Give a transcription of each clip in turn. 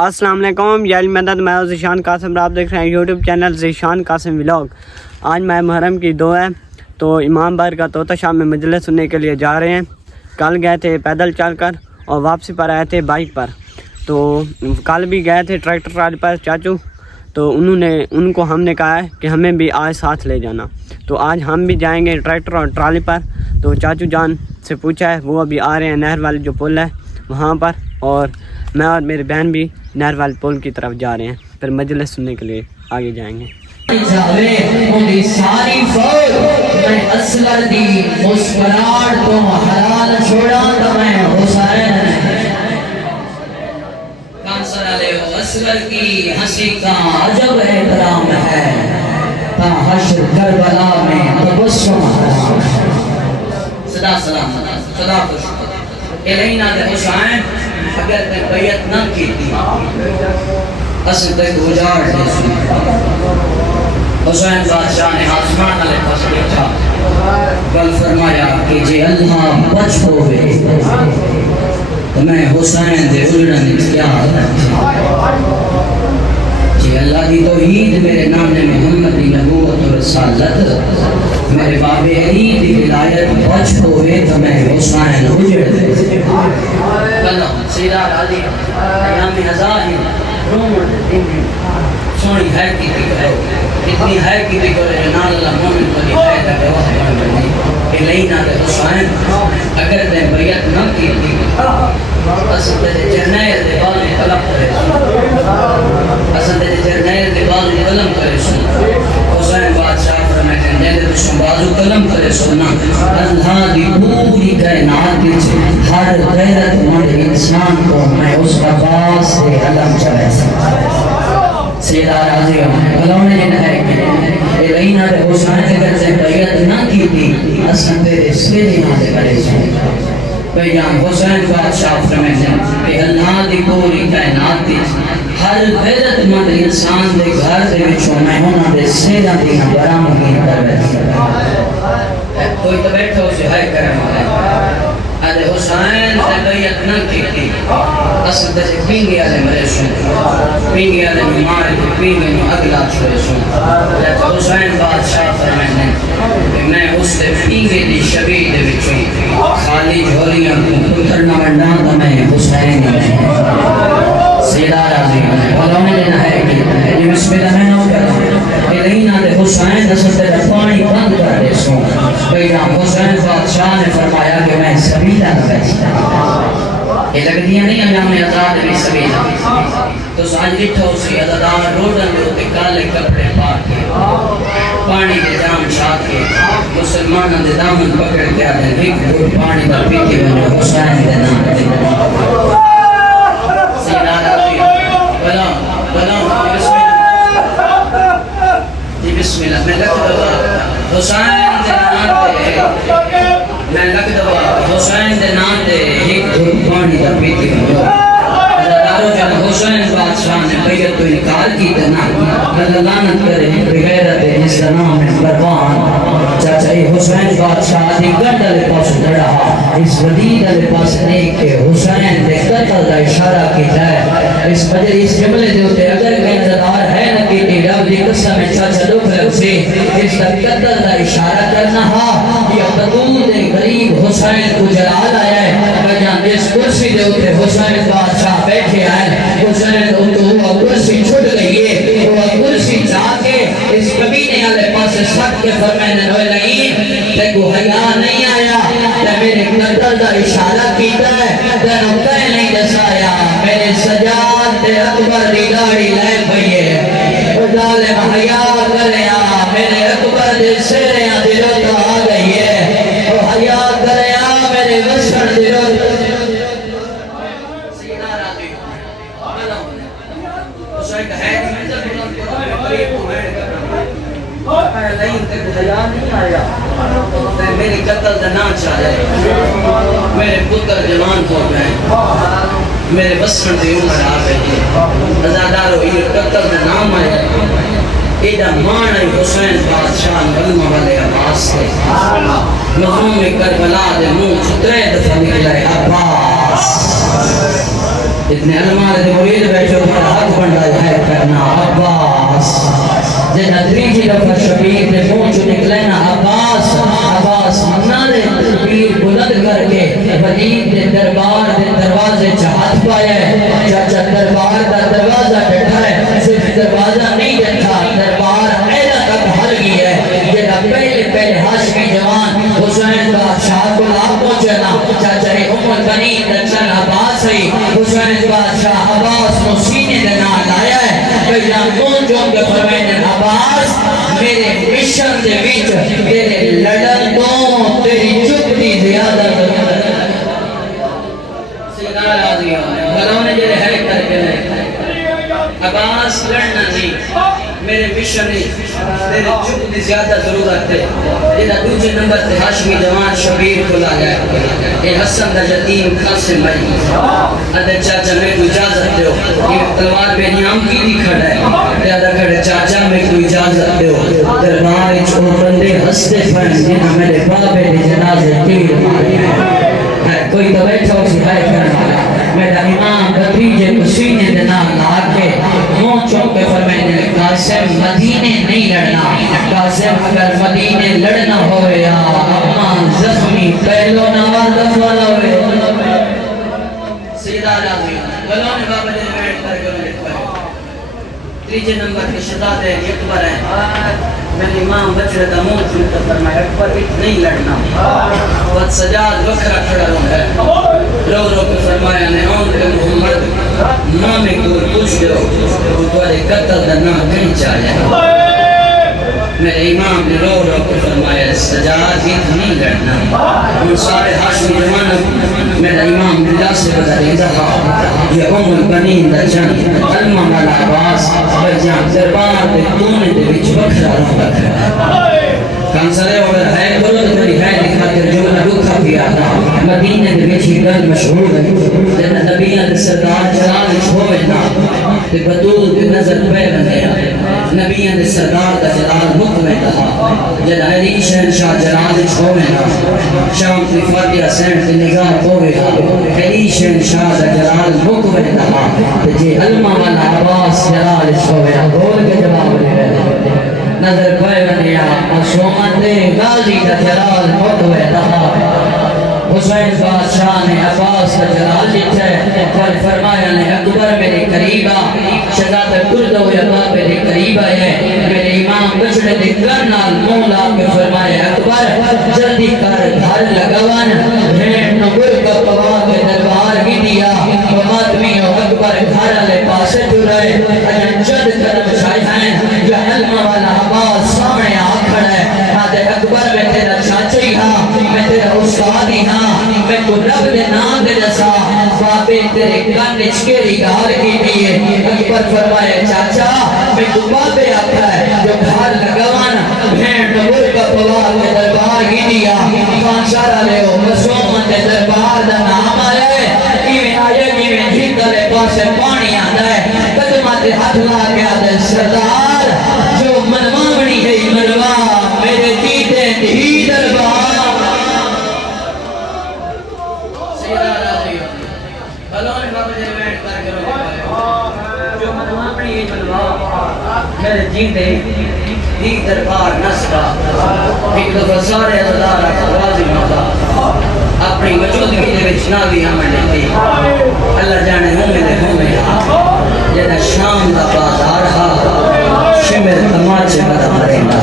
السلام علیکم، یا مدد میں ذیشان قاسم، آپ دیکھ رہے ہیں YouTube channel Zeeshan Qasim vlog. آج ماہ محرم کی دو ہے تو امام بار کا طوطا شاہ میں مجلس سننے کے لیے جا رہے ہیں۔ کل گئے تھے پیدل چل کر اور واپسی پر آئے تھے بائک پر۔ تو کل بھی گئے تھے ٹریکٹر ٹرالی پر چاچو، تو ان کو ہم نے کہا ہے کہ ہمیں بھی آج ساتھ لے جانا، تو آج ہم بھی جائیں گے ٹریکٹر اور ٹرالی پر۔ تو چاچو جان سے پوچھا ہے، وہ ابھی آ رہے ہیں نہر والی جو پل ہے وہاں پر، اور میں اور میری بہن بھی نہر والے پل کی طرف جا رہے ہیں، پھر مجلس سننے کے لیے آگے جائیں گے۔ اصغر کی ہنسی کا عجب احترام ہے، تا حشر کربلا میں تبسم حرام ہے۔ صدا سلام صدا خوش الہینا دے حسین، اگر تے بیعت نہ کی تھی اصل تے گزار دے سن۔ حسین بادشاہ نے آسمان علیہ پاس بیٹھا، گل فرمایا کہ جے اللہ بچ ہوئے تو میں حسین دے اجڑن کیا جی اللہ دی توحید میرے نانے محمد دی نبوت اور رسالت، میرے باب علی دی ولایت بچ ہوئے تو میں حسین اجڑ دے اللہ سیدہ راضی ایام ہزار رومن دن سونی ہے کی ہے اتنی ہے کی کرے نال اللہ مومن کو ہے تے وہ بن کہ لینا دے حسین اگر تے بیعت نہ کی تھی اصل تے جرنیل دے بال طلب کرے اصل تے جرنیل دے بال قلم کرے سن حسین بادشاہ فرماتے ہیں دے تو بازو قلم کرے سننا اللہ دی پوری کائنات وچ ہر غیرت مند انسان کو میں اس کا پاس سے علم چڑھا سیدہ راضی بلونے جن ہے کہ لینا دے حسین اگر تے بیعت نہ کی تھی اصل تے سیدھی نہ دے کرے سن پیغام حسین بادشاہ فرماتے ہیں کہ اللہ دی پوری کائنات وچ ہر غیرت مند انسان دے گھر دے وچوں میں انہاں دے سیدھاں دی برآمدی کر بیٹھا کوئی تو بیٹھا اسے ہے کرم والا ادے حسین تے بیعت نہ کی تھی اصل تے پینگے والے مرے سن پینگے والے مار کے پینگے نو اگلا چھوڑے سن لیکن حسین بادشاہ فرماتے ہیں کہ میں اس دے پینگے دی شبیہ دے وچوں خالی جھولیاں پتھر نہ ونڈا تو میں حسین سیدہ راضی بلونے لینا ہے کہ بسم اللہ میں نو کرتا کہ لینا دے حسین اصل تے پانی بند کر دے سو پیغام حسین بادشاہ نے فرمایا کہ میں سبیلہ بیچتا یہ لگ دیا نہیں انجام آزاد بھی سبیلہ تو ساج لٹھا اسی عددار روڈن دے ہوتے کالے کپڑے پاک کے پانی دے جام چھاک کے مسلمانوں دے دامن پکڑ کے آدھے ایک گھوٹ پانی پر پیتی بنے حسین دے نام دے سیدہ راضی بسم اللہ میں لکھ دبا حسین دے نام دے میں لکھ دبا حسین دے نام دے ایک گھوٹ پانی پر پیتی بنے دارو جب حسین بادشاہ نے بیعت تو انکار کی دینا اللہ لعنت کرے بغیرت اس نام قربان چاچائی حسین بادشاہ دی گردل پاس دڑا اس ودید علی پاس نیک کے حسین دے قتل دا اشارہ کی جائے اس مجلس جملے دے ہوتے اگر گنزدار ہے نہ کی رب دی قسم چاچا لوگ ہے اسے اس دا قتل دا اشارہ کرنا یہ قدود غریب حسین کو جلال آیا ہے جان اس کرسی دے ہوتے حسین بادشاہ بیٹھے آئے حسین وہ کرسی چھوٹ گئی ہے وہ کرسی جا کے اس کبینے والے پاس سٹ کے فرمانے ہوئے نہیں تے کو حیا نہیں آیا تے میرے قتل دا اشارہ کیتا ہے تے نقطہ نہیں دسایا میرے سجاد تے اکبر دی داڑھی لے پئیے او ظالم حیا کریا میرے اکبر دے سریاں دی روتا آ گئی ہے او حیا کریا میرے وسن دی روتا میری قتل دنان چاہے میرے پتر جوان ہو گئے میرے بسن دی عمر آ گئی ازادارو یہ قتل دنام آئے ایڈا مانا حسین بادشاہ نغمہ والے عباس کے مقام کربلا دے منہ چھترے دفع نکلے عباس اتنے علماء دے مرید بیٹھو تھوڑا حق بنڈا ہے کرنا عباس جنہ تریجی دفعہ شبیر دے منہ چو نکلے نا عباس عباس منا دے تکبیر بلند کر کے ولید دے دربار دے دروازے چاہت پایا ہے چاچا دربار دا دروازہ بیٹھا ہے صرف دروازہ نہیں بیٹھا دربار ایدہ تک بھر گئی ہے جنہ پہلے ہاشمی جوان حسین بادشاہ کو لاپ پہنچنا چاچا بنی دچن عباس ہے حسین بادشاہ عباس مسینے دنا لایا ہے پہلا کون جو کے فرمائن عباس میرے مشن دے ویچ تیرے لڑن تو تیری چکتی زیادہ سیدھا راضی ہوں بھلوں نے جلے ہے کر کے لے عباس لڑنا نہیں میرے مشن نہیں تیرے چکتی زیادہ ضرورت ہے یہ دوسرے نمبر تے ہاشمی جوان شبیر کو لایا ہے اے حسن دا یتیم قاسم بھائی ادھے چاچا میں کو اجازت دیو یہ تلوار پہ نیام کی دی کھڑا ہے پیادہ کھڑے چاچا میں کو اجازت دیو دربار چھو بندے ہستے پھن جنہ میرے بابے دے جنازے تیر مارے ہیں کوئی تو بیٹھا اسی ہائے کرنا میرا امام بھتیجے کو سینے دینا لا کے منہ چونکے فرمائنے قاسم مدینے نہیں لڑنا قاسم اگر مدینے لڑنا ہوئے یا اما زخمی پہلو نواز والا ہوئے سیدھا راضی بلوں نے بابا دل بیٹھ کر کے لکھا ہے تیجے نمبر کی شداد ہے اکبر ہے میرے امام بچڑے دا منہ چونکے فرمائے اکبر نہیں لڑنا بد سجاد وکھرا کھڑا رہا ہے رو رو کے فرمایا نے آن کے محمد نام دور پوچھ دو وہ تھوڑے قتل دا نام نہیں چاہے میرے امام نے رو رو کے فرمایا سجاد نہیں لڑنا ان سارے ہاشمی جوانہ میرا امام بلا سے بدا دیتا یہ البنین دا جن علمہ والا عباس بجان دربار دے کونے دے وچ بکھرا رہا ہے کانسرے اور ہے برد میری ہے دکھاتے جو لکھا پیا مدینہ دے وچ گل مشہور ہے جن نبیان دے سردار جلال چھوڑنا تے بطول دے نظر پہ بندے نبیان دے سردار دا جلال مکمہ کہا جن علی شہنشاہ جلال چھوڑنا شام کی فاتحہ سینٹ تے نگاہ ہوئے علی شہنشاہ دا جلال مکمہ کہا جے علمہ والا عباس جلال چھوڑنا بول کے جواب لے رہے نظر پہ بنیا مسومن دے غازی کا جلال مکوے رہا حسین بادشاہ نے عباس کا جلال جیتا ہے فرمایا نے اکبر میرے قریبا شداد کردو یا باب میرے قریبا ہے میرے امام بچڑے دے کرنال مولا کے فرمایا اکبر جلدی کر گھر لگوان بھین نگر کا پوا کے دربار بھی دیا ومادمی اکبر گھر لے پاسے جو رہے جد کرم شاہی ہیں جو علمہ والا عباس سامنے آکھڑ ہے آدھے اکبر میں تیرا چاچی ہاں میں تیرا استادی ہاں میں کو رب دے نام دے جسا بابے تیرے کن چکری گھار کی دیئے اکبر فرمائے چاچا میں کو بابے آکھا ہے جو گھار لگوانا بھین نور کا پوار کے دربار کی دیا خانشارہ لے ہو مسومن دے دربار دا نام آیا ہے ایویں آئے ایویں جھیکلے پاسے پانی آدھا ہے قدمات ہاتھ لا کے آدھے سردار جو منوامنی ہے منوا میرے جیتے ہی دربار سیدھا راضی ہو بلون بابا جے بیٹھ کر کے جو منوامنی ہے منوا میرے جیتے ہی دربار نسکا ایک دفعہ سارے اللہ راضی ماتا اپنی وجودگی دے وچ نہ بھی ہمیں لیتی اللہ جانے ہوں میں جیدہ شام دا بازار ہا شمر تماچے بدا مریندا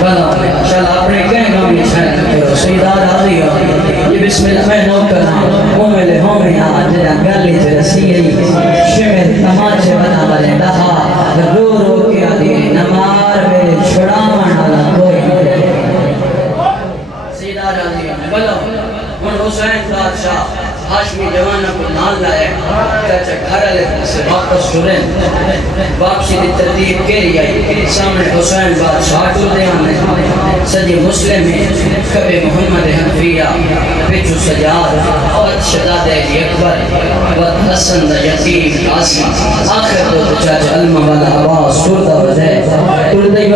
بلا چل اپنے کہیں گاؤں میں شاید کرو سیدھا راضی ہو یہ بسم اللہ میں نو کرنا ہوں میں جیدہ گلی تے رسی شمر تماچے بدا مریندا رو رو کے آدھی نمار میرے چھڑا مانا کوئی سیدھا راضی ہو بلا من حسین بادشاہ ہاشمی جوانہ کو نال لائے چاچا گھر علیہ سے واپس شرین واپسی دی ترتیب کیری آئی سامنے حسین بادشاہ ٹو دے آنے سجی مسلم میں کبھی محمد حنفیہ پیچھو سجاد بد شداد علی اکبر بد حسن دا یتیم قاسم آخر تو چاچا علمہ والا عباس ٹردہ وزے پھروں دے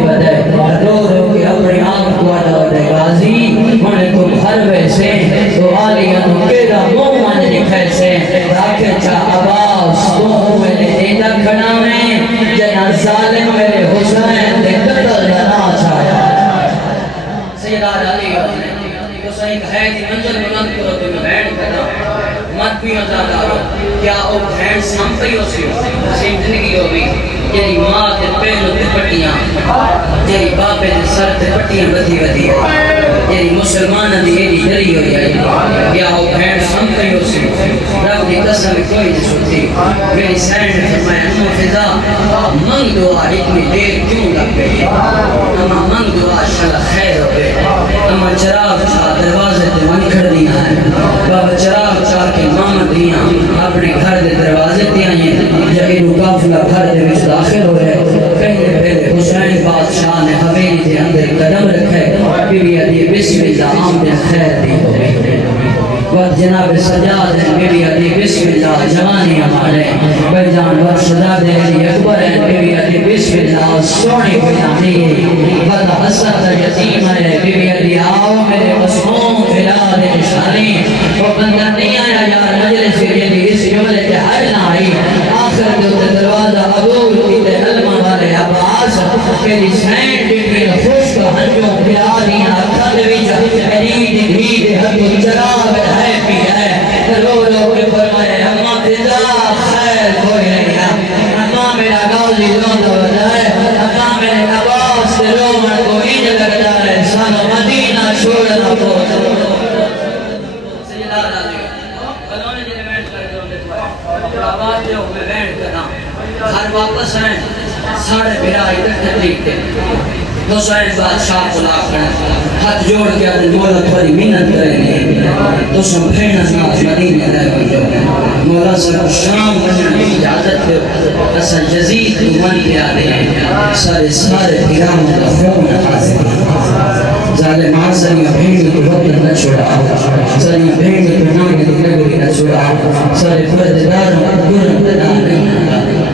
ودے رو رو کے اپنی آنکھ کو آدھا ودے غازی منے کو گھر ویسے تو آلیہ نو کیرا مومن لکھے سے کہ جا عباس تو میرے دیدہ کھڑا میں جنا ظالم میرے حسین دے قتل نہ چھایا سیدہ علی حسین ہے کہ منزل بلند کرو تو میں بینڈ کرنا مت بھی مزہ دارو کیا او بھین سام پہ ہو سی زندگی ہو بھی جیری ماں تے پہلو تے پٹیاں جیری باپے تے سر تے پٹیاں بدھی بدھی جیری مسلمان دی ایڈی ڈری ہو جائے کیا او بھین سام پہ ہو سی رب دی قسم کوئی نہیں سنتی میری سینڈ نے فرمایا امو فضا منگ دعا اتنی دیر کیوں لگ گئی اما منگ دعا شاء خیر ہو گئے اما چراغ چھا دروازے تے من کھڑ دیا ہے بابا چراغ چھا کے ماما دیا اپنے گھر دے دروازے دیا ہیں جب انہوں کافلہ گھر دے وچ داخل ہوئے پہلے پہلے حسین بادشاہ نے حویلی دے اندر قدم رکھے بیوی علی بسم اللہ آمد خیر دی ہوئے وقت جناب سجاد ہیں بیوی علی بسم اللہ جوانی ہمارے بجان وقت سجاد علی اکبر ہیں بیوی علی بسم اللہ سونی بجانی وقت حسد یتیم ہے بیوی علی آؤ میرے مسموم بلاد نشانی وہ بندہ نہیں آیا یار مجلس کے لیے اس جملے کے حل نہ آئی آخر جو دروازہ عبور کی علمہ والے عباس میری سینڈ کی خوش کو ہنجوں پیاریاں کھلوی جہید دھید حد چراغ ہے پی ہے رو رو کے فرمائے اماں فضا خیر کوئی نہیں ہے اماں میرا غازی روندہ بجائے اماں میرے عباس سے رومن کو ہی لگ جائے سانو مدینہ چھوڑنا پہنچ آواز جو میں بینڈ کرنا ہر واپس ہیں ساڑھے برائی تک تکلیف دے حسین بادشاہ کو لا کرنا ہاتھ جوڑ کے آدھے مولا تھوڑی منت کریں تو سم پھیڑنا ناز مدینہ دے بجو مولا صاحب شام بننے کی اجازت دے اصل جزید من پہ آدھے ہیں سارے پیرام کا خون حاضر ظالم آسانی بھیڑ کو وقت نہ چھوڑا ساری بھیڑ کو نام کی نگری نہ چھوڑا سارے پردگاروں کو گرم نہ نہیں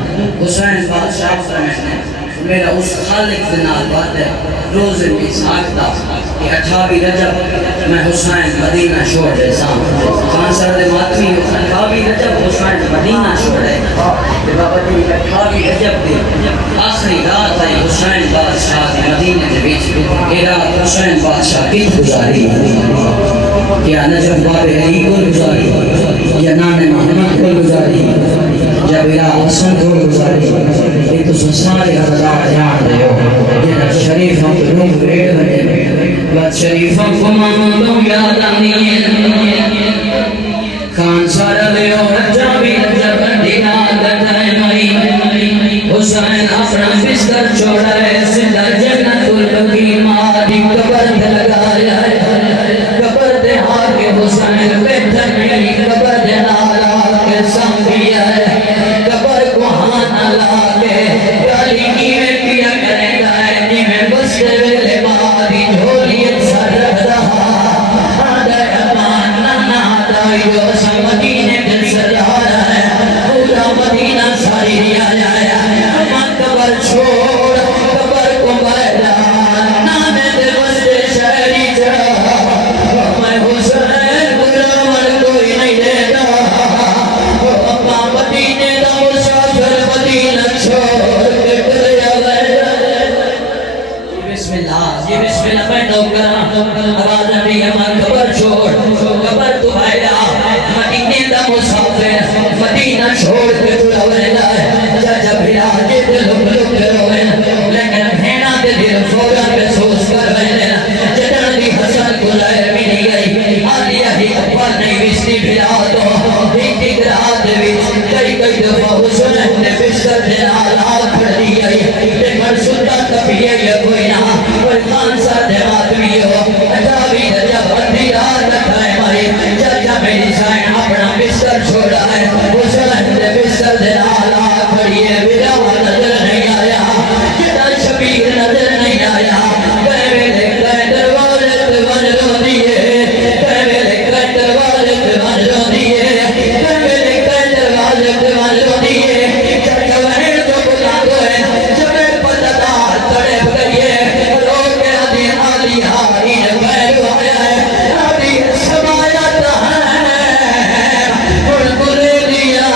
حسین بادشاہ فرمائے میرا اس خالق دنال بات ہے روز میں ساکتا کہ 28 رجب میں حسین مدینہ چھوڑ دے سام خان سرد ماتمی 28 رجب حسین مدینہ چھوڑ دے کہ بابا دی 28 رجب دے آخری رات ہے حسین بادشاہ دی مدینہ کے بیچ یہ رات حسین بادشاہ کی گزاری کیا نجم باب علی کو گزاری یا نان محمد کو گزاری یا بلا حسن کو گزاری یہ تو سارے حضرات جان دے ہو یہ شریف ہم کو روح ریڈ بنے بات شریف ہم کو مانو یاد آنی خان سارا لے ہو جابی جب دینا دردائے مائی حسین اپنا بستر چھوڑا ہے زندہ جنت البقی ماری قبر دے لگایا ہے قبر دے آگے حسین بیٹھا نہیں قبر دے نالا کے سنگیا ہے قبر کو ہانا لاکے گالی کی میں پیا کریں گائے نی میں بستے ویلے ماری جھولیت سر رکھ رہا آدھے امان نانا دائیو سا مدینے کے سجا رہا ہے پورا مدینہ ساری ریا جایا امان قبر چھوڑ قبر کو بیٹھا نانے دے بستے شہری چڑھا میں حسین غلامر کوئی نہیں دیتا اپنا مدینے دا مسافر مدینہ چھوڑ کے کریا گئے بسم اللہ یہ بسم اللہ پہنو کرا آواز نبی امان قبر چھوڑ قبر تو بھائیرا مدینے دا مسافر مدینہ چھوڑ کے تلا ویدہ ہے جا بھیرا جے دل لک روئے لیکن بھینا دے دل فورا پہ سوس کر ویدہ جدن دی حسن کو لائے ملی گئی آلیا ہی اپر نہیں بستی بھیرا تو ایک ایک رات ویچ کئی کئی دفعہ حسن نے بستر دے آلات پڑھ دی گئی لیکن سلطان کبھی یہ کوئی نہ کوئی خان سا دے آدمی ہو اجابی جب اندھی رات رکھائے ماری جا میری سائن اپنا بستر چھوڑا ہے حسن نے بستر دے آلات پڑھی ہے بلا نظر نہیں آیا جدا شبیر نظر نہیں آیا کہوے لے دروازے پہ بن رو دیئے کہوے لے دروازے پہ بن رو دیئے کہوے لے دروازے پہ بن رو دیئے جب وہن تو بلا گئے جب پتہ تڑے بگئے رو کے آدھی آلی ہاری نے پہلو آیا ہے آدھی سمایت ہے اور برے لیا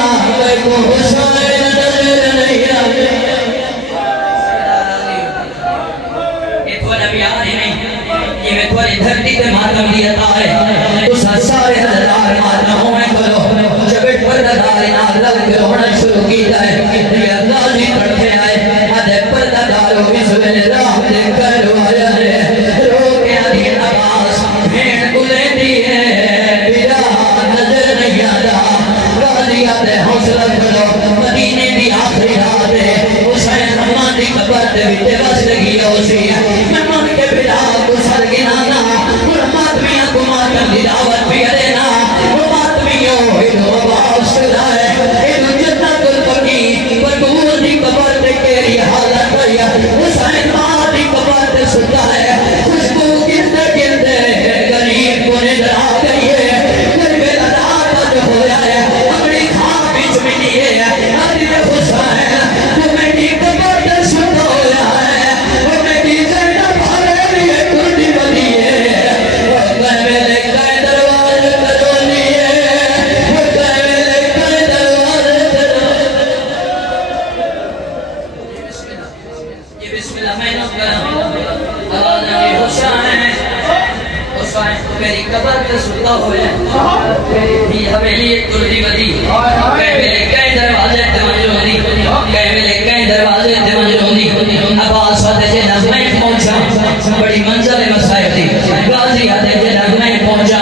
رل کے رونا شروع کی جائے یہ غازی پڑھتے آئے آدھے پردہ دارو اس ویلے راہ دے کر آیا ہے رو کے آدھی عباس بھین گلے دیئے بیرا نظر نہیں آدھا غازی آدھے حوصلہ کرو مدینے دی آخری رات ہے حسین امان دی قبر دے بیتے بس لگی ہوسی میں من کے بلا کو سر گنانا اور ماتمیاں کو ماتم دی دعوت بھی ارے نا وہ ماتمیوں ہیلو عباس کرائے ہیلو جنت الفقی بطول دی قبر دے کیری حالت ہے حسین ماں دی قبر دے ستا ہے خوشبو گردے گردے غریب کو نظر آ گئی ہے گربے لڑا جو ہویا ہے اپنی کھاں بیچ میں لیے آدھی حسین تو میری قبر دے ستا ہویا ہے وہ میری زینب بھرے لیے کردی بنی ہے وہ میرے کئی دروازے کرو لیے وہ میرے کئی دروازے کرو یہ بسم اللہ میں نہ کروں آواز نبی حسین حسین تو میری قبر پہ ستا ہوئے میری حویلی کردی بنی میرے کئی دروازے تے مجرونی میرے کئی دروازے تے مجرونی عباس آدھے جے نہ میں پہنچا بڑی منزل مسائب تھی غازی آدھے جے نہ میں پہنچا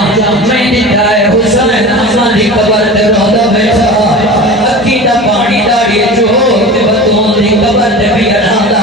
میں دیکھا ہے حسین امان دی قبر تے روضہ بیٹھا اکی دا پانی داڑی جو تے بطول دی قبر تے بھی اڑھاندہ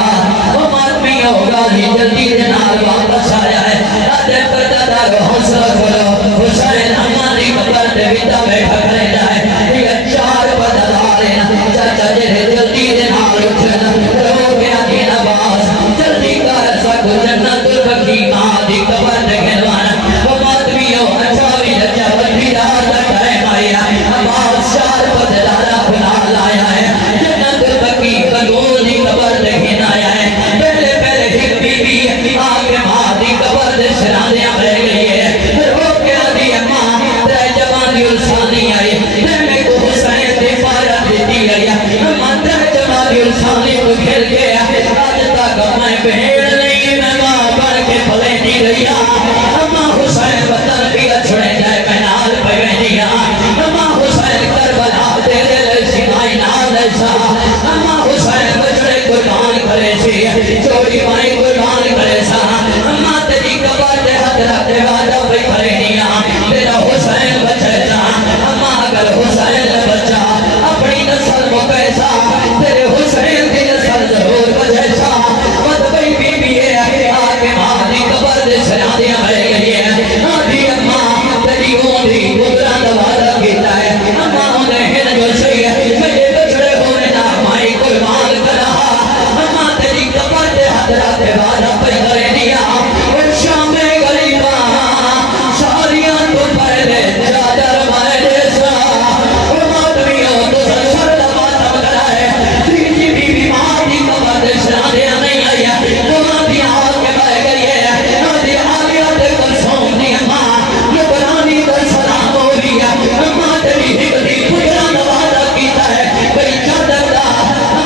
وہ ماتمی ہوگا ہی جلدی جنال واپس آیا ہے آدھے پردہ دارو حوصلہ کرو حسین امان دی قبر تے بھی دا بیٹھا کرے جائے یہ چار پردہ دارے چاچا جے جلدی جنال اٹھنا رو گیا دین عباس جلدی کر سکو جنت الفقی ماں دی قبر تے گھنوانا وہ ماتمی ہو اچھاوی رجا بدھی دار دا ٹائم آیا عباس چار پردہ دارا بنا لایا ہے جنت الفقی بلول دی قبر تے گھنایا ہے پہلے پہلے ہی بی بی آگے ماں دی قبر تے شرادیاں بہ گئی ہے رو گیا دی ماں تے جوانی السانی آئی تے میں کو حسین دی فارت دیتی آیا ماں تے جوانی السانی کو کھل گیا آج تک میں بھیڑ نہیں میں ماں بڑھ کے پھلے نہیں رہیا ماں حسین وطن بھی چھوڑے جائے میں نال پہ دیا ماں حسین کربلا تیرے لیسی مائی نال ایسا ماں حسین بچڑے قربان کرے سی چوڑی مائی قربان کرے سا ماں تیری قبر تے حضرت وعدہ بھی کرے دیا تیرا حسین بچے سا ماں اگر حسین بچا اپنی نسل کو پیسا تیرے حسین کی نسل ضرور بچے سا مدبئی بی بی ہے آگے ماں دی قبر دے شرادیاں بہ گئی ہے آدھی اماں تیری اوندی قدران وعدہ کیتا ہے اماں انہیں ہن جو سی ہے میرے بچڑے ہوئے نا مائی قربان کرا اماں تیری قبر دے حضرت وعدہ پہ کرے دیا اور شام غریباں ساریاں تو پہلے چادر مائے سا اور ماتمیوں تو سر دا ماتم کرائے تیجی بی بی ماں دی قبر دے شرادیاں نہیں آیا دونوں دی آگے بہ گئی ہے آدھی آلیہ دے کلسوم دی ماں لبرانی دا سلام ہو رہی ہے ماں تیری ہکتی پتران وعدہ کیتا ہے بھئی چادر دا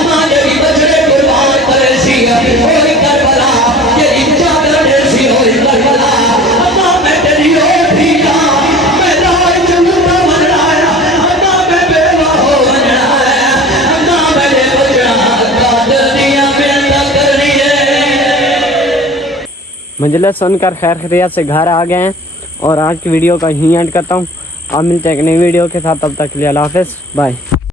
ماں جڑی بچڑے قربان کرے سی ہوئی کربلا جڑی چادر دے سی ہوئی کربلا ماں میں تیری ہو ٹھیکا میں رائے چلتا من رہا ماں میں بیوہ ہو من رہا ماں میرے بچڑا قادر دیا ملتا کر رہی ہے مجلس سن کر خیر خیریت سے گھر آ گئے ہیں اور آج کی ویڈیو کا یہیں اینڈ کرتا ہوں آپ ملتے ہیں ایک نئی ویڈیو کے ساتھ تب تک کے لیے اللہ حافظ بائے